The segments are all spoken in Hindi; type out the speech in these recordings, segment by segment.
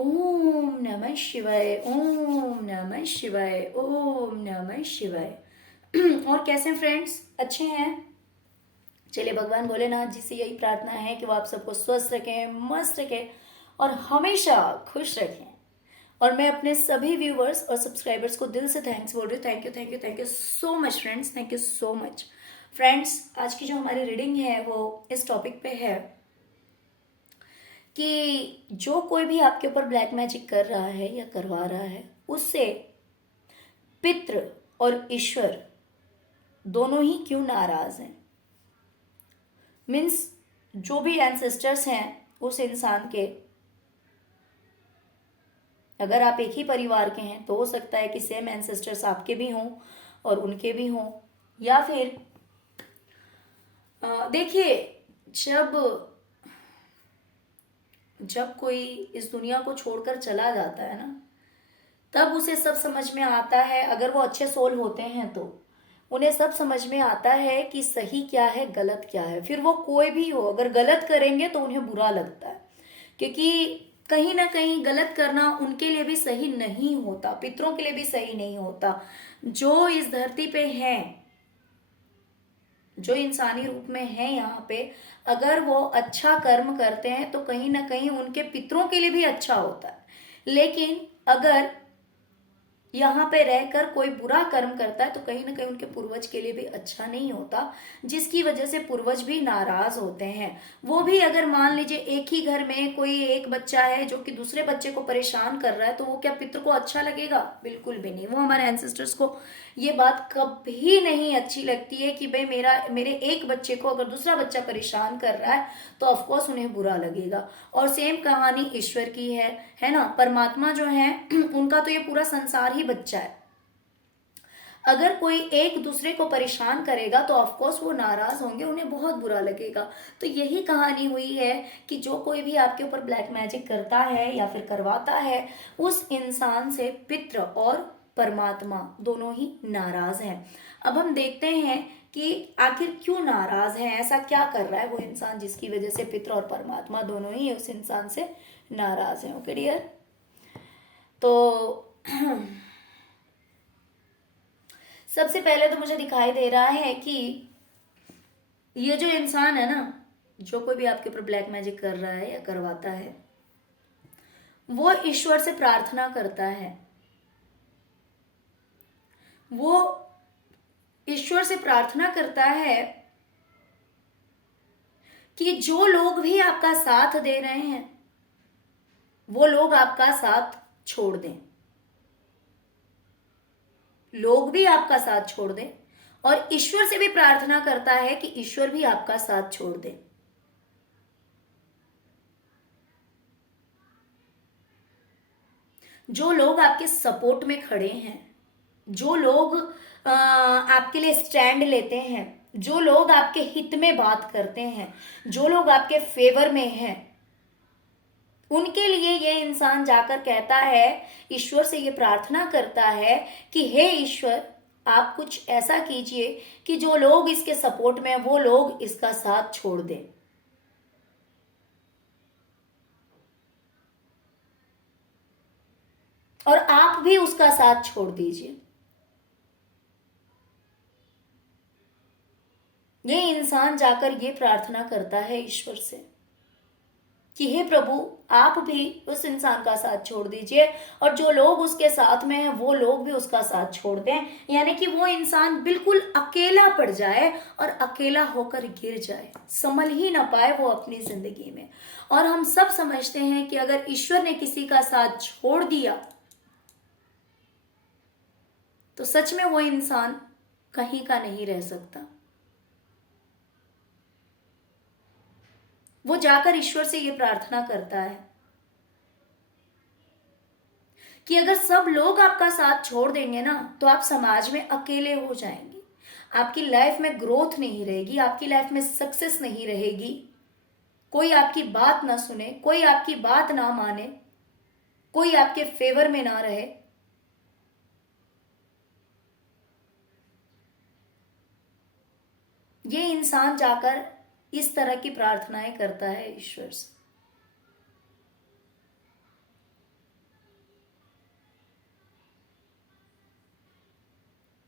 ओम नमः शिवाय, ओम नमः शिवाय, ओम नमः शिवाय। और कैसे फ्रेंड्स, अच्छे हैं? चलिए, भगवान भोलेनाथ जी से यही प्रार्थना है कि वो आप सबको स्वस्थ रखें, मस्त रखें और हमेशा खुश रखें। और मैं अपने सभी व्यूवर्स और सब्सक्राइबर्स को दिल से थैंक्स बोल रही हूँ। Thank you, thank you, thank you so much friends, thank you so much. Friends, आज की जो हमारी रीडिंग है वो इस टॉपिक पे है कि जो कोई भी आपके ऊपर ब्लैक मैजिक कर रहा है या करवा रहा है, उससे पितृ और ईश्वर दोनों ही क्यों नाराज हैं। मीन्स जो भी एंसेस्टर्स हैं उस इंसान के, अगर आप एक ही परिवार के हैं तो हो सकता है कि सेम एंसेस्टर्स आपके भी हों और उनके भी हों। या फिर देखिए, जब जब कोई इस दुनिया को छोड़कर चला जाता है ना, तब उसे सब समझ में आता है। अगर वो अच्छे सोल होते हैं तो उन्हें सब समझ में आता है कि सही क्या है, गलत क्या है। फिर वो कोई भी हो, अगर गलत करेंगे तो उन्हें बुरा लगता है, क्योंकि कहीं ना कहीं गलत करना उनके लिए भी सही नहीं होता, पितरों के लिए भी सही नहीं होता। जो इस धरती पे हैं, जो इंसानी रूप में है यहाँ पे, अगर वो अच्छा कर्म करते हैं तो कहीं ना कहीं उनके पितरों के लिए भी अच्छा होता है। लेकिन अगर यहाँ पे रहकर कोई बुरा कर्म करता है तो कहीं ना कहीं उनके पूर्वज के लिए भी अच्छा नहीं होता, जिसकी वजह से पूर्वज भी नाराज होते हैं। वो भी अगर मान लीजिए एक ही घर में कोई एक बच्चा है जो कि दूसरे बच्चे को परेशान कर रहा है, तो वो क्या पितृ को अच्छा लगेगा? बिल्कुल भी नहीं। वो हमारे एंसेस्टर्स को ये बात कभी नहीं अच्छी लगती है कि भाई मेरे एक बच्चे को अगर दूसरा बच्चा परेशान कर रहा है तो ऑफकोर्स उन्हें बुरा लगेगा। और सेम कहानी ईश्वर की है ना। परमात्मा जो है उनका तो ये पूरा संसार ही बच्चा है। अगर कोई एक दूसरे को परेशान करेगा तो ऑफकोर्स वो नाराज होंगे, उन्हें बहुत बुरा लगेगा। तो यही कहानी हुई है कि जो कोई भी आपके ऊपर ब्लैक मैजिक करता है या फिर करवाता है, उस इंसान से पितृ और परमात्मा दोनों ही नाराज हैं। अब हम देखते हैं कि आखिर क्यों नाराज है, ऐसा क्या कर रहा है वो इंसान जिसकी वजह से पितृ और परमात्मा दोनों ही उस इंसान से नाराज हैं। ओके डियर, तो सबसे पहले तो मुझे दिखाई दे रहा है कि ये जो इंसान है ना, जो कोई भी आपके ऊपर ब्लैक मैजिक कर रहा है या करवाता है, वो ईश्वर से प्रार्थना करता है। वो ईश्वर से प्रार्थना करता है कि जो लोग भी आपका साथ दे रहे हैं वो लोग आपका साथ छोड़ दें, लोग भी आपका साथ छोड़ दें। और ईश्वर से भी प्रार्थना करता है कि ईश्वर भी आपका साथ छोड़ दे। जो लोग आपके सपोर्ट में खड़े हैं, जो लोग आपके लिए स्टैंड लेते हैं, जो लोग आपके हित में बात करते हैं, जो लोग आपके फेवर में हैं, उनके लिए ये इंसान जाकर कहता है, ईश्वर से ये प्रार्थना करता है कि हे ईश्वर, आप कुछ ऐसा कीजिए कि जो लोग इसके सपोर्ट में हैं वो लोग इसका साथ छोड़ दें, और आप भी उसका साथ छोड़ दीजिए। ये इंसान जाकर ये प्रार्थना करता है ईश्वर से कि हे प्रभु, आप भी उस इंसान का साथ छोड़ दीजिए और जो लोग उसके साथ में हैं वो लोग भी उसका साथ छोड़ दें। यानी कि वो इंसान बिल्कुल अकेला पड़ जाए और अकेला होकर गिर जाए, संभल ही ना पाए वो अपनी जिंदगी में। और हम सब समझते हैं कि अगर ईश्वर ने किसी का साथ छोड़ दिया तो सच में वो इंसान कहीं का नहीं रह सकता। वो जाकर ईश्वर से ये प्रार्थना करता है कि अगर सब लोग आपका साथ छोड़ देंगे ना तो आप समाज में अकेले हो जाएंगे, आपकी लाइफ में ग्रोथ नहीं रहेगी, आपकी लाइफ में सक्सेस नहीं रहेगी, कोई आपकी बात ना सुने, कोई आपकी बात ना माने, कोई आपके फेवर में ना रहे। ये इंसान जाकर इस तरह की प्रार्थनाएं करता है ईश्वर से।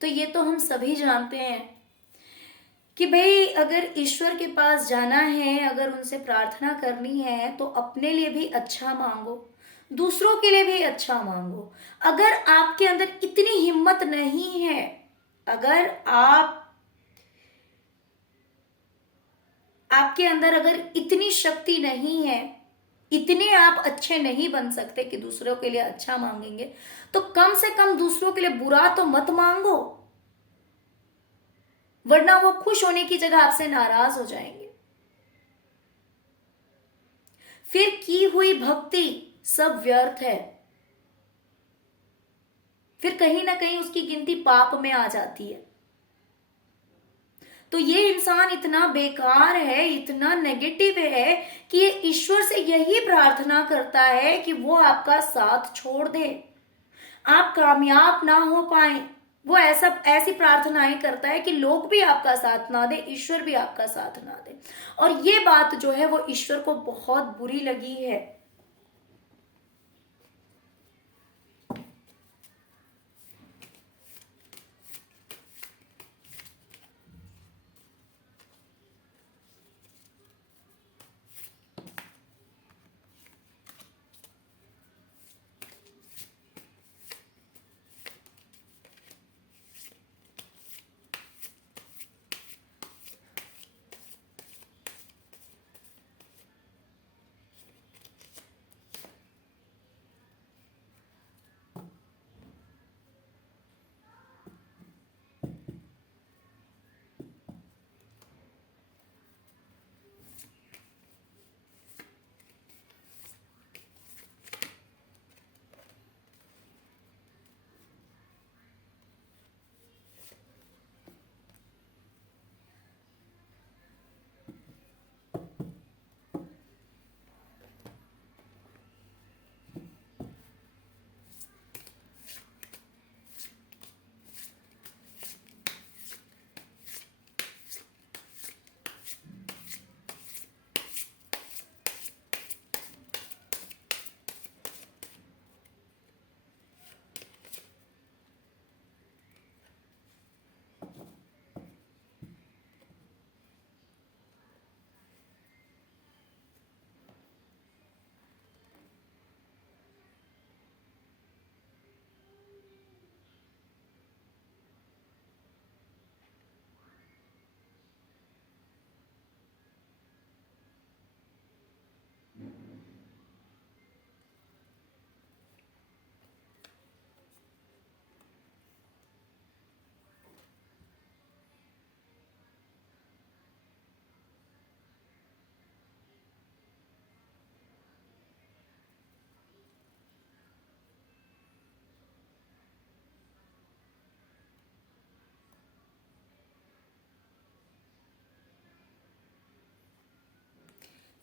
तो ये तो हम सभी जानते हैं कि भाई अगर ईश्वर के पास जाना है, अगर उनसे प्रार्थना करनी है तो अपने लिए भी अच्छा मांगो, दूसरों के लिए भी अच्छा मांगो। अगर आपके अंदर इतनी हिम्मत नहीं है, अगर आपके अंदर अगर इतनी शक्ति नहीं है, इतने आप अच्छे नहीं बन सकते कि दूसरों के लिए अच्छा मांगेंगे, तो कम से कम दूसरों के लिए बुरा तो मत मांगो, वरना वो खुश होने की जगह आपसे नाराज हो जाएंगे। फिर की हुई भक्ति सब व्यर्थ है, फिर कहीं ना कहीं उसकी गिनती पाप में आ जाती है। तो ये इंसान इतना बेकार है, इतना नेगेटिव है कि ये ईश्वर से यही प्रार्थना करता है कि वो आपका साथ छोड़ दे, आप कामयाब ना हो पाए। वो ऐसी प्रार्थनाएं करता है कि लोग भी आपका साथ ना दे, ईश्वर भी आपका साथ ना दे। और ये बात जो है वो ईश्वर को बहुत बुरी लगी है।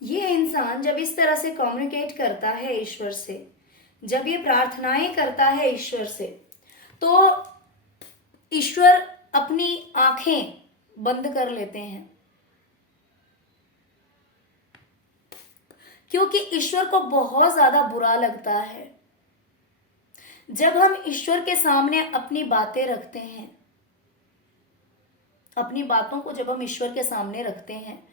ये इंसान जब इस तरह से कम्युनिकेट करता है ईश्वर से, जब ये प्रार्थनाएं करता है ईश्वर से, तो ईश्वर अपनी आंखें बंद कर लेते हैं, क्योंकि ईश्वर को बहुत ज्यादा बुरा लगता है जब हम ईश्वर के सामने अपनी बातें रखते हैं। अपनी बातों को जब हम ईश्वर के सामने रखते हैं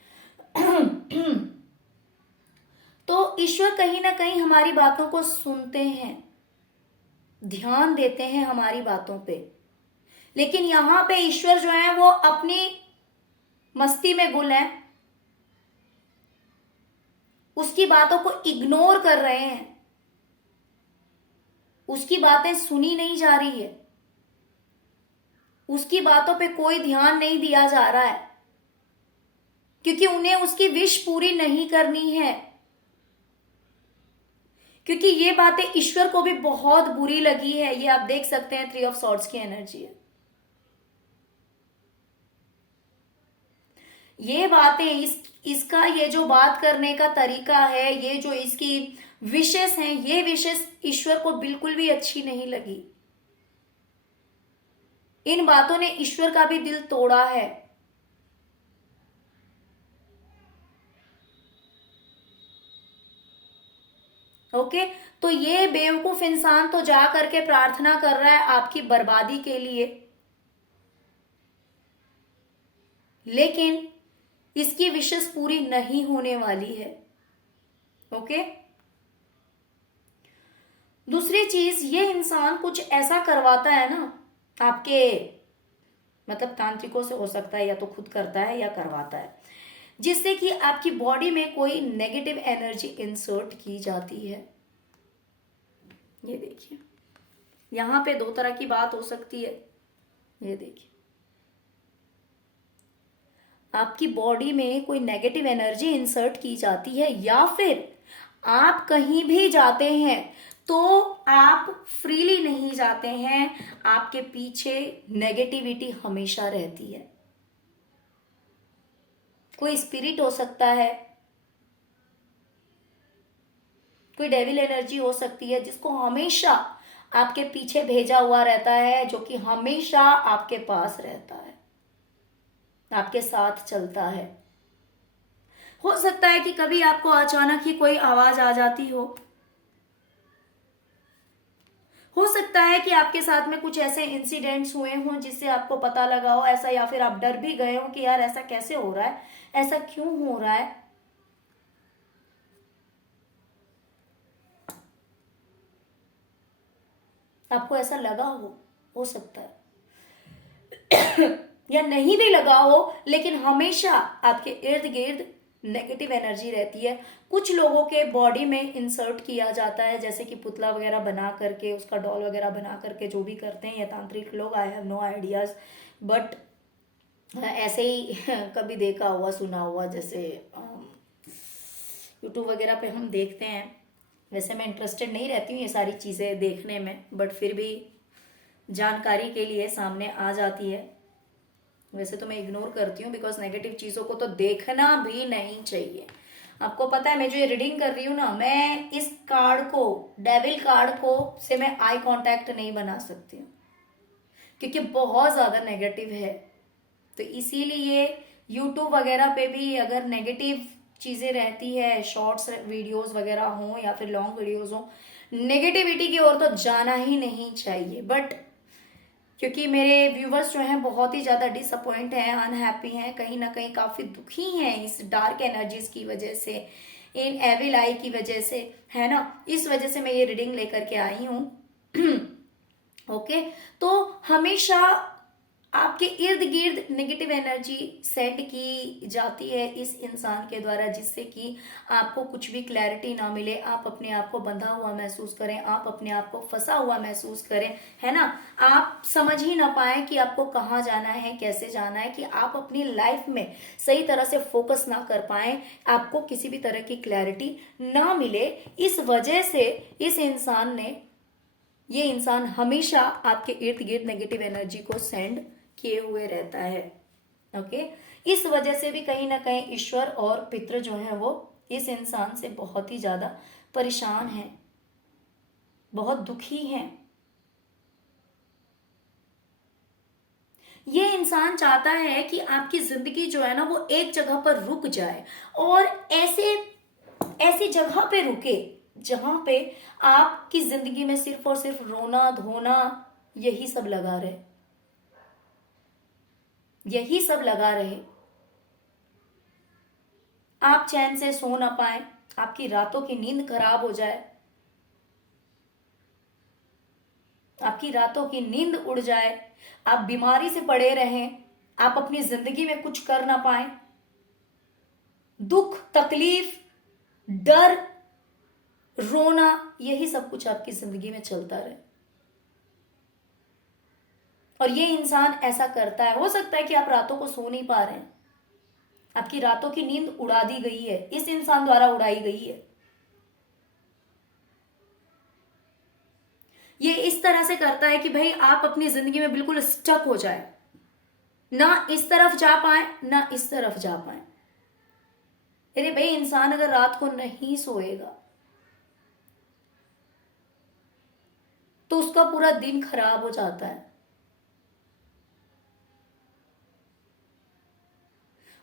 तो ईश्वर कहीं ना कहीं हमारी बातों को सुनते हैं, ध्यान देते हैं हमारी बातों पे। लेकिन यहां पे ईश्वर जो है वो अपनी मस्ती में गुल है, उसकी बातों को इग्नोर कर रहे हैं, उसकी बातें सुनी नहीं जा रही है, उसकी बातों पे कोई ध्यान नहीं दिया जा रहा है, क्योंकि उन्हें उसकी विश पूरी नहीं करनी है। क्योंकि ये बातें ईश्वर को भी बहुत बुरी लगी है। ये आप देख सकते हैं 3 ऑफ सॉर्ड्स की एनर्जी है। ये बातें इसका ये जो बात करने का तरीका है, ये जो इसकी विशेष हैं, ये विशेष ईश्वर को बिल्कुल भी अच्छी नहीं लगी। इन बातों ने ईश्वर का भी दिल तोड़ा है। ओके, तो ये बेवकूफ इंसान तो जा करके प्रार्थना कर रहा है आपकी बर्बादी के लिए, लेकिन इसकी विशेष पूरी नहीं होने वाली है। ओके। दूसरी चीज, ये इंसान कुछ ऐसा करवाता है ना आपके, मतलब तांत्रिकों से हो सकता है, या तो खुद करता है या करवाता है, जिससे कि आपकी बॉडी में कोई नेगेटिव एनर्जी इंसर्ट की जाती है। ये देखिए, यहां पे दो तरह की बात हो सकती है। ये देखिए, आपकी बॉडी में कोई नेगेटिव एनर्जी इंसर्ट की जाती है, या फिर आप कहीं भी जाते हैं तो आप फ्रीली नहीं जाते हैं, आपके पीछे नेगेटिविटी हमेशा रहती है। कोई स्पिरिट हो सकता है, कोई डेविल एनर्जी हो सकती है, जिसको हमेशा आपके पीछे भेजा हुआ रहता है, जो कि हमेशा आपके पास रहता है, आपके साथ चलता है। हो सकता है कि कभी आपको अचानक ही कोई आवाज आ जाती हो सकता है कि आपके साथ में कुछ ऐसे इंसिडेंट्स हुए हों जिससे आपको पता लगा हो ऐसा, या फिर आप डर भी गए हो कि यार ऐसा कैसे हो रहा है, ऐसा क्यों हो रहा है। आपको ऐसा लगा हो सकता है या नहीं भी लगा हो, लेकिन हमेशा आपके इर्द गिर्द नेगेटिव एनर्जी रहती है। कुछ लोगों के बॉडी में इंसर्ट किया जाता है, जैसे कि पुतला वगैरह बना करके, उसका डॉल वगैरह बना करके, जो भी करते हैं ये तांत्रिक लोग। I have no ideas, but ऐसे ही कभी देखा हुआ सुना हुआ, जैसे यूट्यूब वगैरह पे हम देखते हैं। वैसे मैं इंटरेस्टेड नहीं रहती हूँ ये सारी चीज़ें देखने में, बट फिर भी जानकारी के लिए सामने आ जाती है। वैसे तो मैं इग्नोर करती हूँ, बिकॉज नेगेटिव चीज़ों को तो देखना भी नहीं चाहिए। आपको पता है, मैं जो ये रीडिंग कर रही हूँ ना, मैं इस कार्ड को, डेविल कार्ड को से मैं आई कांटेक्ट नहीं बना सकती हूँ, क्योंकि बहुत ज़्यादा नेगेटिव है। तो इसीलिए यूट्यूब वगैरह पे भी अगर नेगेटिव चीज़ें रहती है, शॉर्ट्स वीडियोस वगैरह हों या फिर लॉन्ग वीडियोस हों, नेगेटिविटी की ओर तो जाना ही नहीं चाहिए। बट क्योंकि मेरे व्यूवर्स जो हैं बहुत ही ज़्यादा डिसअपॉइंट हैं, अनहैप्पी हैं, कहीं ना कहीं काफ़ी दुखी हैं इस डार्क एनर्जीज की वजह से, इन एविल आई की वजह से, है ना। इस वजह से मैं ये रीडिंग लेकर के आई हूँ। ओके। तो हमेशा आपके इर्द गिर्द नेगेटिव एनर्जी सेंड की जाती है इस इंसान के द्वारा, जिससे कि आपको कुछ भी क्लैरिटी ना मिले, आप अपने आप को बंधा हुआ महसूस करें, आप अपने आप को फंसा हुआ महसूस करें, है ना। आप समझ ही ना पाए कि आपको कहाँ जाना है, कैसे जाना है, कि आप अपनी लाइफ में सही तरह से फोकस ना कर पाए, आपको किसी भी तरह की क्लैरिटी ना मिले। इस वजह से ये इंसान हमेशा आपके इर्द गिर्द नेगेटिव एनर्जी को सेंड किए हुए रहता है। ओके। इस वजह से भी कहीं ना कहीं ईश्वर और पितृ जो है वो इस इंसान से बहुत ही ज्यादा परेशान हैं, बहुत दुखी हैं। ये इंसान चाहता है कि आपकी जिंदगी जो है ना वो एक जगह पर रुक जाए, और ऐसी जगह पे रुके जहां पे आपकी जिंदगी में सिर्फ और सिर्फ रोना धोना यही सब लगा रहे, यही सब लगा रहे। आप चैन से सो ना पाए, आपकी रातों की नींद खराब हो जाए, आपकी रातों की नींद उड़ जाए, आप बीमारी से पड़े रहें, आप अपनी जिंदगी में कुछ कर ना पाए, दुख तकलीफ डर रोना यही सब कुछ आपकी जिंदगी में चलता रहे। और ये इंसान ऐसा करता है। हो सकता है कि आप रातों को सो नहीं पा रहे हैं, आपकी रातों की नींद उड़ा दी गई है, इस इंसान द्वारा उड़ाई गई है। ये इस तरह से करता है कि भाई आप अपनी जिंदगी में बिल्कुल स्टक हो जाए, ना इस तरफ जा पाए ना इस तरफ जा पाए। अरे भाई, इंसान अगर रात को नहीं सोएगा तो उसका पूरा दिन खराब हो जाता है,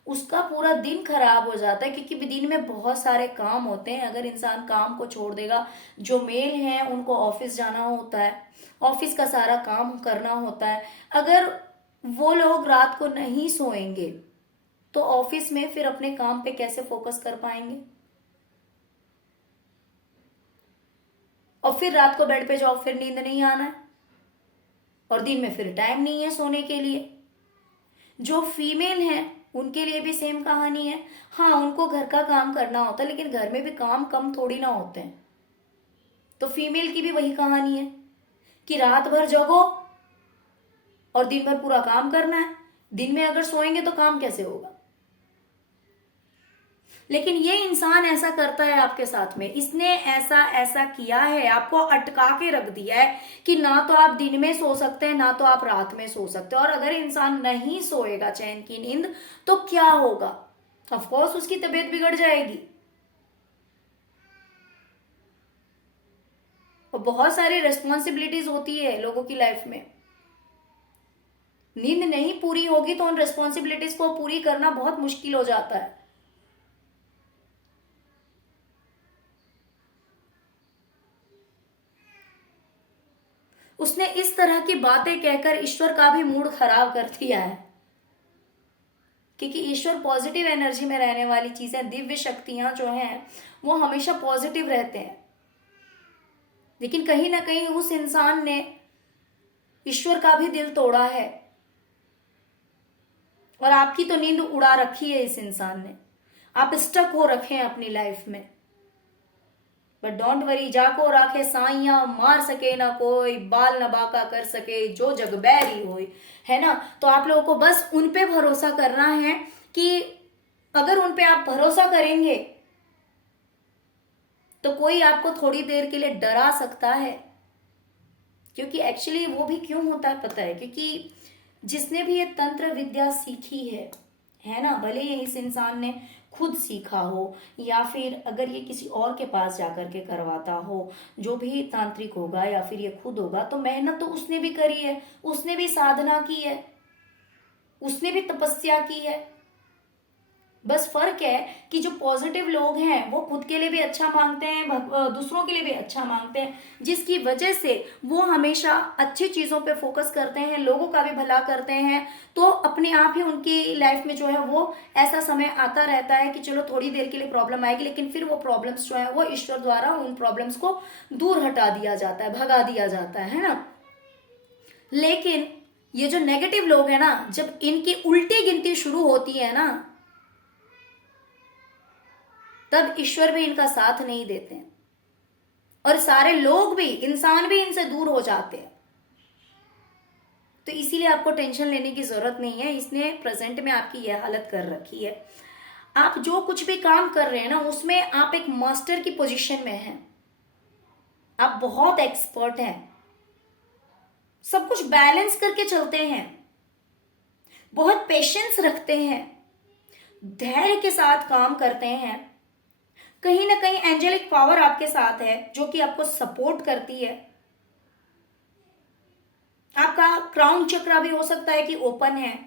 उसका पूरा दिन खराब हो जाता है, क्योंकि दिन में बहुत सारे काम होते हैं। अगर इंसान काम को छोड़ देगा, जो मेल हैं उनको ऑफिस जाना होता है, ऑफिस का सारा काम करना होता है, अगर वो लोग रात को नहीं सोएंगे तो ऑफिस में फिर अपने काम पे कैसे फोकस कर पाएंगे? और फिर रात को बेड पे जाओ, फिर नींद नहीं आना है, और दिन में फिर टाइम नहीं है सोने के लिए। जो फीमेल हैं उनके लिए भी सेम कहानी है। हाँ, उनको घर का काम करना होता है, लेकिन घर में भी काम कम थोड़ी ना होते हैं। तो फीमेल की भी वही कहानी है कि रात भर जगो और दिन भर पूरा काम करना है। दिन में अगर सोएंगे तो काम कैसे होगा? लेकिन ये इंसान ऐसा करता है आपके साथ में, इसने ऐसा ऐसा किया है, आपको अटका के रख दिया है कि ना तो आप दिन में सो सकते हैं, ना तो आप रात में सो सकते हैं। और अगर इंसान नहीं सोएगा चैन की नींद तो क्या होगा? ऑफ कोर्स उसकी तबीयत बिगड़ जाएगी। और बहुत सारी रिस्पॉन्सिबिलिटीज होती है लोगों की लाइफ में। नींद नहीं पूरी होगी तो उन रिस्पॉन्सिबिलिटीज को पूरी करना बहुत मुश्किल हो जाता है। उसने इस तरह की बातें कहकर ईश्वर का भी मूड खराब कर दिया है, क्योंकि ईश्वर पॉजिटिव एनर्जी में रहने वाली चीजें, दिव्य शक्तियां जो हैं वो हमेशा पॉजिटिव रहते हैं। लेकिन कहीं ना कहीं उस इंसान ने ईश्वर का भी दिल तोड़ा है, और आपकी तो नींद उड़ा रखी है इस इंसान ने। आप स्टक हो रखे हैं अपनी लाइफ में। बट डोंट वरी, जाको राखे साइया, मार सके ना कोई, बाल न बाका कर सके जो जग बैरी होई, है ना। तो आप लोगों को बस उन पे भरोसा करना है कि अगर उन पे आप भरोसा करेंगे तो कोई आपको थोड़ी देर के लिए डरा सकता है। क्योंकि एक्चुअली वो भी क्यों होता है पता है? क्योंकि जिसने भी ये तंत्र विद्या सीखी है ना, भले ही इस इंसान ने खुद सीखा हो या फिर अगर ये किसी और के पास जाकर के करवाता हो, जो भी तांत्रिक होगा या फिर ये खुद होगा, तो मेहनत तो उसने भी करी है, उसने भी साधना की है, उसने भी तपस्या की है। बस फर्क है कि जो पॉजिटिव लोग हैं वो खुद के लिए भी अच्छा मांगते हैं, दूसरों के लिए भी अच्छा मांगते हैं, जिसकी वजह से वो हमेशा अच्छी चीजों पे फोकस करते हैं, लोगों का भी भला करते हैं। तो अपने आप ही उनकी लाइफ में जो है वो ऐसा समय आता रहता है कि चलो थोड़ी देर के लिए प्रॉब्लम आएगी, लेकिन फिर वो प्रॉब्लम्स जो है वो ईश्वर द्वारा उन प्रॉब्लम्स को दूर हटा दिया जाता है, भगा दिया जाता है ना। लेकिन ये जो नेगेटिव लोग हैं ना, जब इनकी उल्टी गिनती शुरू होती है ना, तब ईश्वर भी इनका साथ नहीं देते हैं, और सारे लोग भी, इंसान भी इनसे दूर हो जाते हैं। तो इसीलिए आपको टेंशन लेने की जरूरत नहीं है, इसने प्रेजेंट में आपकी यह हालत कर रखी है। आप जो कुछ भी काम कर रहे हैं ना, उसमें आप एक मास्टर की पोजीशन में हैं, आप बहुत एक्सपर्ट हैं, सब कुछ बैलेंस करके चलते हैं, बहुत पेशेंस रखते हैं, धैर्य के साथ काम करते हैं। कहीं ना कहीं एंजेलिक पावर आपके साथ है जो कि आपको सपोर्ट करती है। आपका क्राउन चक्र भी हो सकता है कि ओपन है,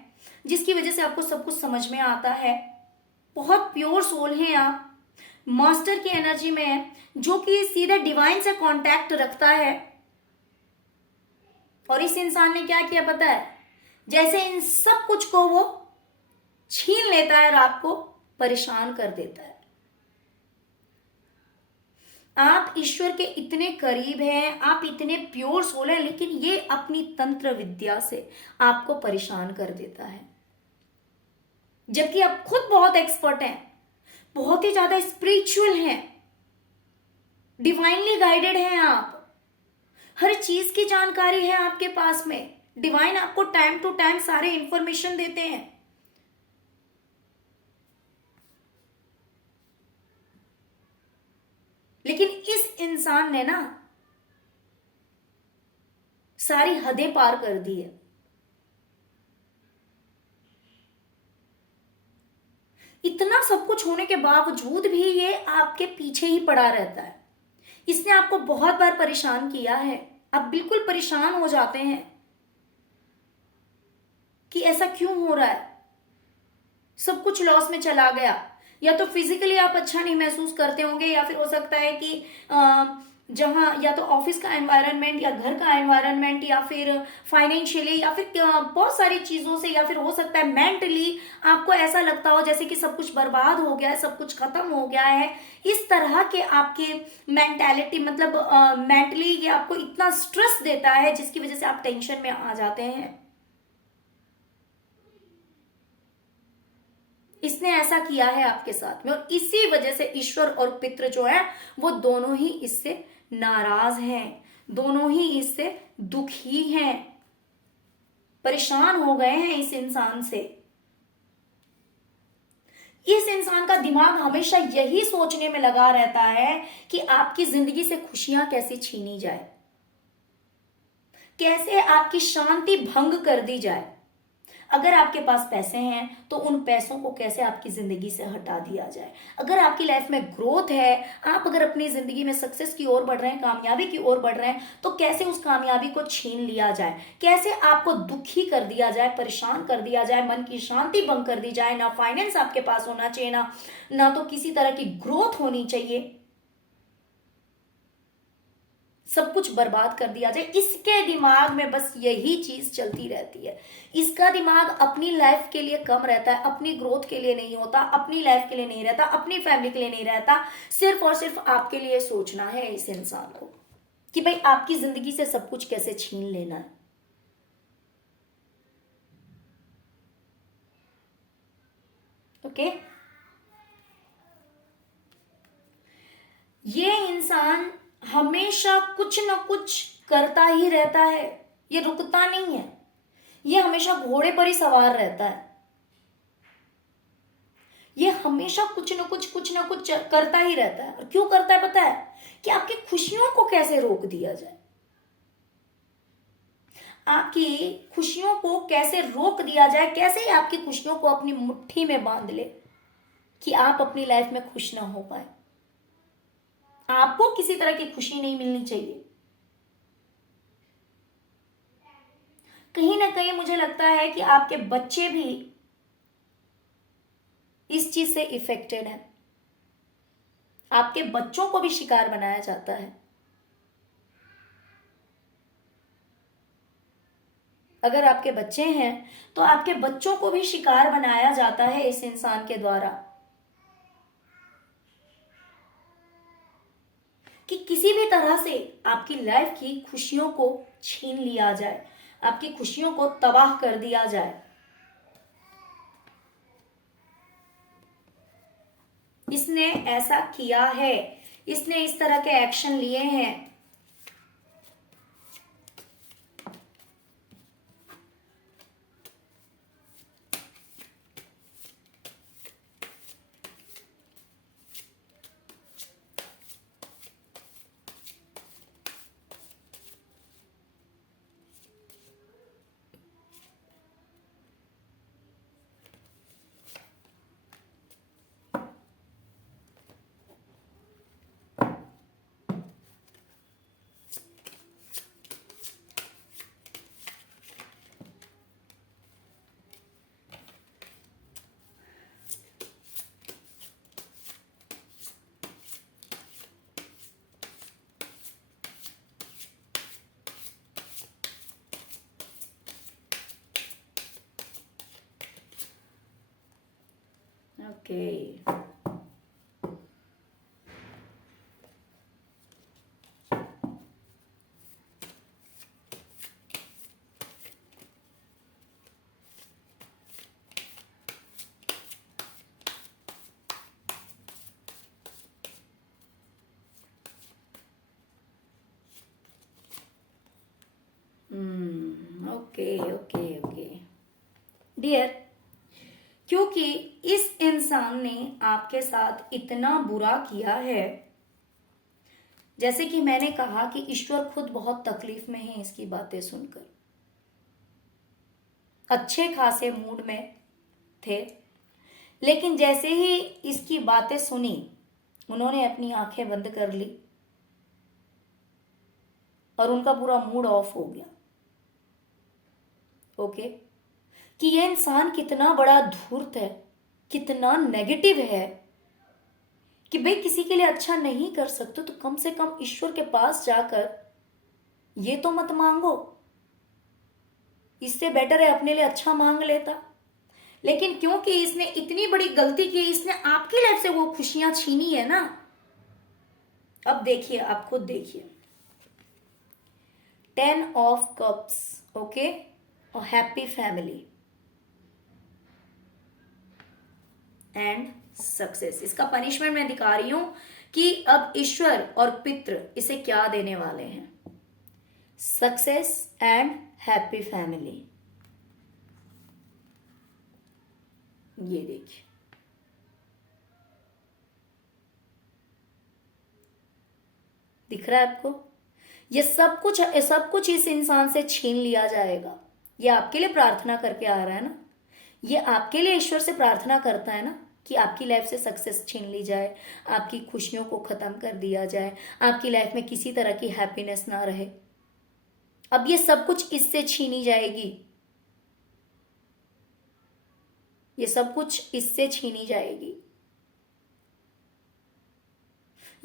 जिसकी वजह से आपको सब कुछ समझ में आता है। बहुत प्योर सोल हैं आप, मास्टर की एनर्जी में है, जो कि सीधे डिवाइन से कांटेक्ट रखता है। और इस इंसान ने क्या किया पता है? जैसे इन सब कुछ को वो छीन लेता है और आपको परेशान कर देता है। आप ईश्वर के इतने करीब हैं, आप इतने प्योर सोल हैं, लेकिन ये अपनी तंत्र विद्या से आपको परेशान कर देता है। जबकि आप खुद बहुत एक्सपर्ट हैं, बहुत ही ज्यादा स्पिरिचुअल हैं, डिवाइनली गाइडेड हैं, आप हर चीज की जानकारी है आपके पास में। डिवाइन आपको टाइम टू टाइम सारे इंफॉर्मेशन देते हैं। लेकिन इस इंसान ने ना सारी हदें पार कर दी है। इतना सब कुछ होने के बावजूद भी ये आपके पीछे ही पड़ा रहता है। इसने आपको बहुत बार परेशान किया है, आप बिल्कुल परेशान हो जाते हैं कि ऐसा क्यों हो रहा है, सब कुछ लॉस में चला गया। या तो फिजिकली आप अच्छा नहीं महसूस करते होंगे, या फिर हो सकता है कि जहाँ या तो ऑफिस का एनवायरनमेंट या घर का एनवायरनमेंट या फिर फाइनेंशियली या फिर बहुत सारी चीज़ों से, या फिर हो सकता है मेंटली आपको ऐसा लगता हो जैसे कि सब कुछ बर्बाद हो गया है, सब कुछ खत्म हो गया है। इस तरह के आपके मेंटालिटी मतलब मेंटली ये आपको इतना स्ट्रेस देता है जिसकी वजह से आप टेंशन में आ जाते हैं। इसने ऐसा किया है आपके साथ में, और इसी वजह से ईश्वर और पितृ जो है वो दोनों ही इससे नाराज हैं, दोनों ही इससे दुखी हैं, परेशान हो गए हैं इस इंसान से। इस इंसान का दिमाग हमेशा यही सोचने में लगा रहता है कि आपकी जिंदगी से खुशियां कैसे छीनी जाए, कैसे आपकी शांति भंग कर दी जाए। अगर आपके पास पैसे हैं तो उन पैसों को कैसे आपकी जिंदगी से हटा दिया जाए। अगर आपकी लाइफ में ग्रोथ है, आप अगर अपनी जिंदगी में सक्सेस की ओर बढ़ रहे हैं, कामयाबी की ओर बढ़ रहे हैं, तो कैसे उस कामयाबी को छीन लिया जाए, कैसे आपको दुखी कर दिया जाए, परेशान कर दिया जाए, मन की शांति भंग कर दी जाए। ना फाइनेंस आपके पास होना चाहिए, ना तो किसी तरह की ग्रोथ होनी चाहिए, सब कुछ बर्बाद कर दिया जाए। इसके दिमाग में बस यही चीज चलती रहती है। इसका दिमाग अपनी लाइफ के लिए कम रहता है, अपनी ग्रोथ के लिए नहीं होता, अपनी लाइफ के लिए नहीं रहता, अपनी फैमिली के लिए नहीं रहता। सिर्फ और सिर्फ आपके लिए सोचना है इस इंसान को कि भाई आपकी जिंदगी से सब कुछ कैसे छीन लेना है। ओके, ये इंसान हमेशा कुछ ना कुछ करता ही रहता है, ये रुकता नहीं है, ये हमेशा घोड़े पर ही सवार रहता है। ये हमेशा कुछ ना कुछ करता ही रहता है। और क्यों करता है पता है? कि आपकी खुशियों को कैसे रोक दिया जाए, आपकी खुशियों को कैसे रोक दिया जाए, कैसे आपकी खुशियों को अपनी मुट्ठी में बांध ले कि आप अपनी लाइफ में खुश ना हो पाए, आपको किसी तरह की खुशी नहीं मिलनी चाहिए। कहीं ना कहीं मुझे लगता है कि आपके बच्चे भी इस चीज से इफेक्टेड है, आपके बच्चों को भी शिकार बनाया जाता है। अगर आपके बच्चे हैं तो आपके बच्चों को भी शिकार बनाया जाता है इस इंसान के द्वारा, कि किसी भी तरह से आपकी लाइफ की खुशियों को छीन लिया जाए, आपकी खुशियों को तबाह कर दिया जाए। इसने ऐसा किया है, इसने इस तरह के एक्शन लिए हैं। Okay, okay okay okay dear, क्योंकि इस इंसान ने आपके साथ इतना बुरा किया है, जैसे कि मैंने कहा कि ईश्वर खुद बहुत तकलीफ में है इसकी बातें सुनकर। अच्छे खासे मूड में थे, लेकिन जैसे ही इसकी बातें सुनी उन्होंने अपनी आंखें बंद कर ली और उनका पूरा मूड ऑफ हो गया। ओके, कि यह इंसान कितना बड़ा धूर्त है, कितना नेगेटिव है, कि भाई किसी के लिए अच्छा नहीं कर सकते तो कम से कम ईश्वर के पास जाकर ये तो मत मांगो, इससे बेटर है अपने लिए अच्छा मांग लेता। लेकिन क्योंकि इसने इतनी बड़ी गलती की, इसने आपकी लाइफ से वो खुशियां छीनी है ना। अब देखिए, आप खुद देखिए, 10 ऑफ कप्स, ओके, और हैप्पी फैमिली एंड सक्सेस। इसका पनिशमेंट मैं दिखा रही हूं कि अब ईश्वर और पितृ इसे क्या देने वाले हैं। सक्सेस एंड हैप्पी फैमिली, ये देखिए, दिख रहा है आपको? ये सब कुछ इस इंसान से छीन लिया जाएगा। ये आपके लिए प्रार्थना करके आ रहा है ना, ये आपके लिए ईश्वर से प्रार्थना करता है ना कि आपकी लाइफ से सक्सेस छीन ली जाए, आपकी खुशियों को खत्म कर दिया जाए, आपकी लाइफ में किसी तरह की हैप्पीनेस ना रहे। अब ये सब कुछ इससे छीनी जाएगी, ये सब कुछ इससे छीनी जाएगी।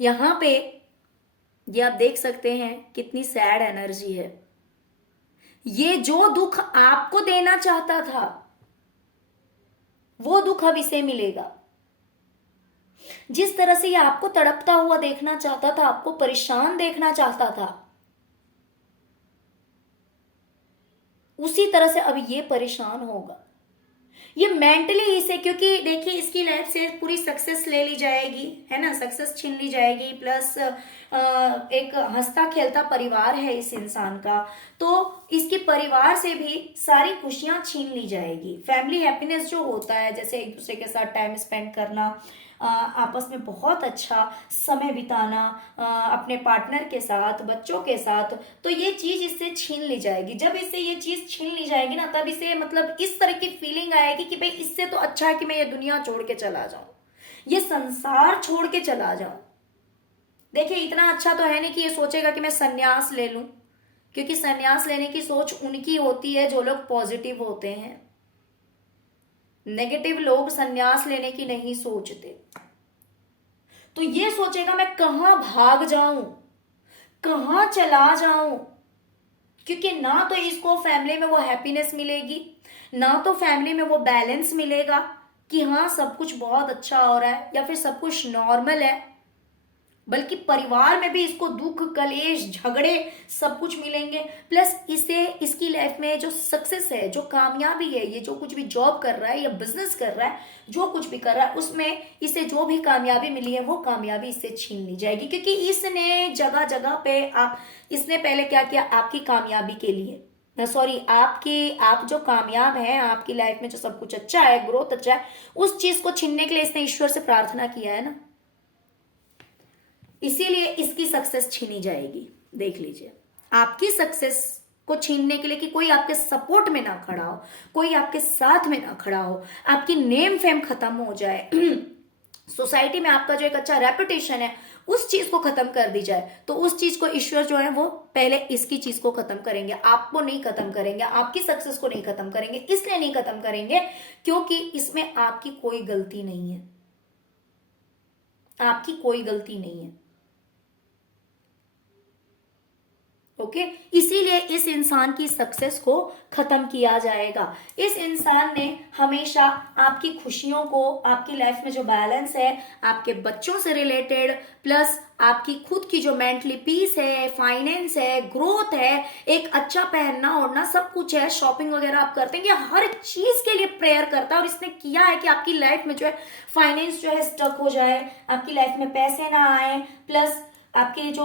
यहां पे ये आप देख सकते हैं कितनी सैड एनर्जी है। ये जो दुख आपको देना चाहता था वो दुख अब इसे मिलेगा। जिस तरह से ये आपको तड़पता हुआ देखना चाहता था, आपको परेशान देखना चाहता था, उसी तरह से अब ये परेशान होगा। ये मेंटली इसे, क्योंकि देखिए इसकी लाइफ से पूरी सक्सेस ले ली जाएगी, है ना, सक्सेस छीन ली जाएगी, प्लस एक हंसता खेलता परिवार है इस इंसान का, तो इसके परिवार से भी सारी खुशियां छीन ली जाएगी। फैमिली हैप्पीनेस जो होता है, जैसे एक दूसरे के साथ टाइम स्पेंड करना, आपस में बहुत अच्छा समय बिताना, अपने पार्टनर के साथ, बच्चों के साथ, तो ये चीज इससे छीन ली जाएगी। जब इससे ये चीज छीन ली जाएगी ना, तब इसे मतलब इस तरह की फीलिंग आएगी कि भाई इससे तो अच्छा है कि मैं ये दुनिया छोड़ के चला जाऊं, ये संसार छोड़ के चला जाऊं। देखिए इतना अच्छा तो है नहीं कि ये सोचेगा कि मैं संन्यास ले लूं, क्योंकि संन्यास लेने की सोच उनकी होती है जो लोग पॉजिटिव होते हैं। नेगेटिव लोग संन्यास लेने की नहीं सोचते। तो ये सोचेगा मैं कहां भाग जाऊं, कहां चला जाऊं, क्योंकि ना तो इसको फैमिली में वो हैप्पीनेस मिलेगी, ना तो फैमिली में वो बैलेंस मिलेगा कि हाँ सब कुछ बहुत अच्छा हो रहा है या फिर सब कुछ नॉर्मल है, बल्कि परिवार में भी इसको दुख, कलेश, झगड़े सब कुछ मिलेंगे। प्लस इसे इसकी लाइफ में जो सक्सेस है, जो कामयाबी है, ये जो कुछ भी जॉब कर रहा है या बिजनेस कर रहा है, जो कुछ भी कर रहा है, उसमें इसे जो भी कामयाबी मिली है वो कामयाबी इससे छीन ली जाएगी। क्योंकि इसने जगह जगह पे इसने पहले क्या किया, आपकी कामयाबी के लिए, सॉरी, आप जो कामयाब हैं, आपकी लाइफ में जो सब कुछ अच्छा है, ग्रोथ अच्छा है, उस चीज को छीनने के लिए इसने ईश्वर से प्रार्थना किया है ना, इसीलिए इसकी सक्सेस छीनी जाएगी। देख लीजिए, आपकी सक्सेस को छीनने के लिए कि कोई आपके सपोर्ट में ना खड़ा हो, कोई आपके साथ में ना खड़ा हो, आपकी नेम फेम खत्म हो जाए, सोसाइटी में आपका जो एक अच्छा रेपुटेशन है उस चीज को खत्म कर दी जाए, तो उस चीज को ईश्वर जो है वो पहले इसकी चीज को खत्म करेंगे, आपको नहीं खत्म करेंगे, आपकी सक्सेस को नहीं खत्म करेंगे। इसलिए नहीं खत्म करेंगे क्योंकि इसमें आपकी कोई गलती नहीं है, आपकी कोई गलती नहीं है। ओके, इसीलिए इस इंसान की सक्सेस को खत्म किया जाएगा। इस इंसान ने हमेशा आपकी खुशियों को, आपकी लाइफ में जो बैलेंस है, आपके बच्चों से रिलेटेड, प्लस आपकी खुद की जो मेंटली पीस है, फाइनेंस है, ग्रोथ है, एक अच्छा पहनना ओढ़ना सब कुछ है, शॉपिंग वगैरह आप करते हैं, ये हर चीज के लिए प्रेयर करता है। और इसने किया है कि आपकी लाइफ में जो है फाइनेंस जो है स्टक हो जाए, आपकी लाइफ में पैसे ना आए, प्लस आपके जो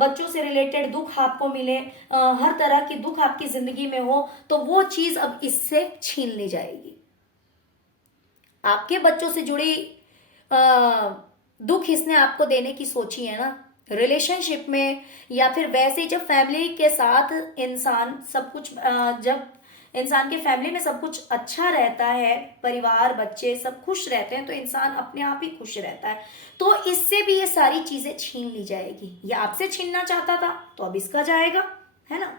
बच्चों से रिलेटेड दुख आपको मिले, हर तरह की दुख आपकी जिंदगी में हो, तो वो चीज अब इससे छीन ली जाएगी। आपके बच्चों से जुड़ी दुख इसने आपको देने की सोची है ना, रिलेशनशिप में, या फिर वैसे जब फैमिली के साथ इंसान सब कुछ, जब इंसान के फैमिली में सब कुछ अच्छा रहता है, परिवार, बच्चे सब खुश रहते हैं, तो इंसान अपने आप ही खुश रहता है। तो इससे भी ये सारी चीजें छीन ली जाएगी। ये आपसे छीनना चाहता था तो अब इसका जाएगा, है ना।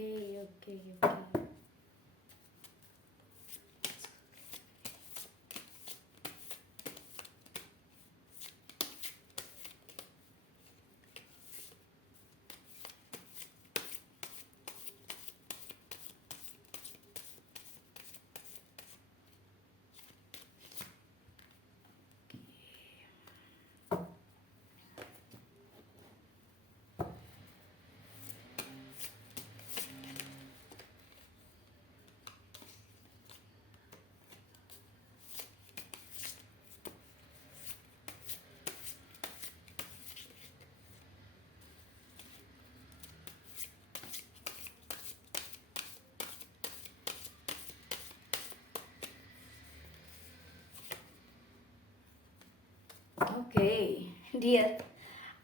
Okay okay okay. Okay dear,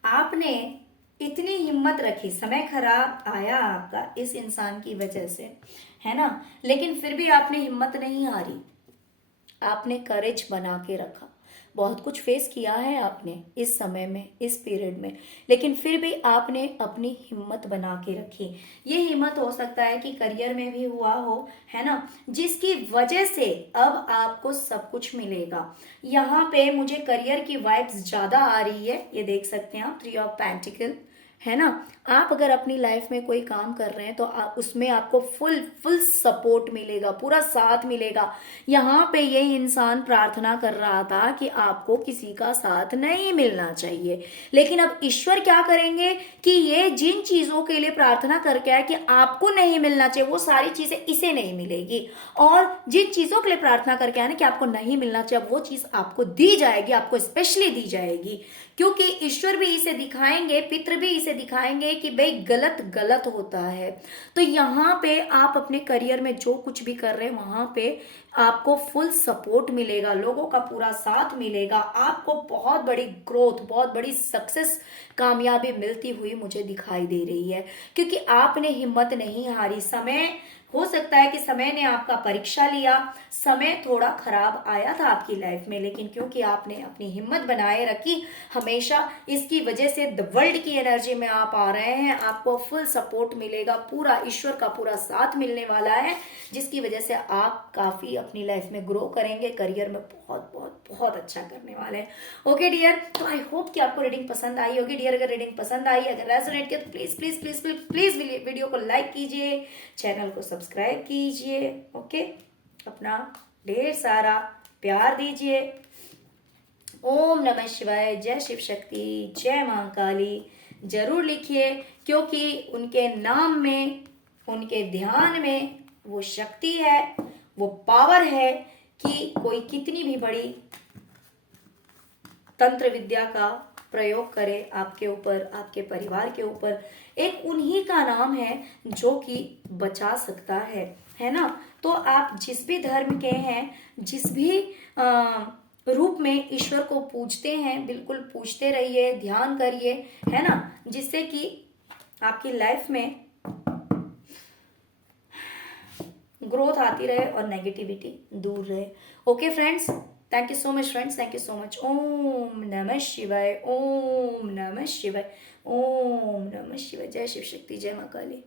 आपने इतनी हिम्मत रखी, समय खराब आया आपका इस इंसान की वजह से, है ना, लेकिन फिर भी आपने हिम्मत नहीं हारी, आपने करेज बना के रखा। बहुत कुछ फेस किया है आपने इस समय में, इस पीरियड में, लेकिन फिर भी आपने अपनी हिम्मत बना के रखी। ये हिम्मत हो सकता है कि करियर में भी हुआ हो, है ना, जिसकी वजह से अब आपको सब कुछ मिलेगा। यहाँ पे मुझे करियर की वाइब्स ज्यादा आ रही है, ये देख सकते हैं आप, 3 ऑफ पेंटिकल, है ना। आप अगर अपनी लाइफ में कोई काम कर रहे हैं तो उसमें आपको फुल फुल सपोर्ट मिलेगा, पूरा साथ मिलेगा। यहाँ पे ये इंसान प्रार्थना कर रहा था कि आपको किसी का साथ नहीं मिलना चाहिए, लेकिन अब ईश्वर क्या करेंगे कि ये जिन चीजों के लिए प्रार्थना करके आए कि आपको नहीं मिलना चाहिए, वो सारी चीजें इसे नहीं मिलेगी, और जिन चीजों के लिए प्रार्थना करके आए ना कि आपको नहीं मिलना चाहिए, वो चीज आपको दी जाएगी, आपको स्पेशली दी जाएगी, क्योंकि ईश्वर भी इसे दिखाएंगे, पितृ भी इसे दिखाएंगे कि भाई गलत गलत होता है। तो यहाँ पे आप अपने करियर में जो कुछ भी कर रहे हैं वहां पे आपको फुल सपोर्ट मिलेगा, लोगों का पूरा साथ मिलेगा, आपको बहुत बड़ी ग्रोथ, बहुत बड़ी सक्सेस, कामयाबी मिलती हुई मुझे दिखाई दे रही है, क्योंकि आपने हिम्मत नहीं हारी। समय हो सकता है कि समय ने आपका परीक्षा लिया, समय थोड़ा खराब आया था आपकी लाइफ में, लेकिन क्योंकि आपने अपनी हिम्मत बनाए रखी हमेशा, इसकी वजह से द वर्ल्ड की एनर्जी में आप आ रहे हैं, आपको फुल सपोर्ट मिलेगा, पूरा ईश्वर का पूरा साथ मिलने वाला है, जिसकी वजह से आप काफी अपनी लाइफ में ग्रो करेंगे, करियर में बहुत बहुत बहुत अच्छा करने वाले हैं। ओके डियर, तो आई होप कि आपको रीडिंग पसंद आई होगी डियर। अगर रीडिंग पसंद आई, अगर रेजोनेट किया तो please please please please please video को लाइक कीजिए, चैनल को सब्सक्राइब कीजिए। ओके, अपना ढेर सारा प्यार दीजिए। ओम नमः शिवाय, जय शिव शक्ति, जय महाकाली जरूर लिखिए, क्योंकि उनके नाम में, उनके ध्यान में वो शक्ति है, वो पावर है कि कोई कितनी भी बड़ी तंत्र विद्या का प्रयोग करे आपके ऊपर, आपके परिवार के ऊपर, एक उन्हीं का नाम है जो कि बचा सकता है ना। तो आप जिस भी धर्म के हैं, जिस भी रूप में ईश्वर को पूजते हैं, बिल्कुल पूजते रहिए, ध्यान करिए, है ना, जिससे कि आपकी लाइफ में ग्रोथ आती रहे और नेगेटिविटी दूर रहे। Okay friends, thank you so much friends, thank you so much. ओम नमः शिवाय, ओम नमः शिवाय, ओम नमः शिवाय, जय शिव शक्ति, जय मां काली।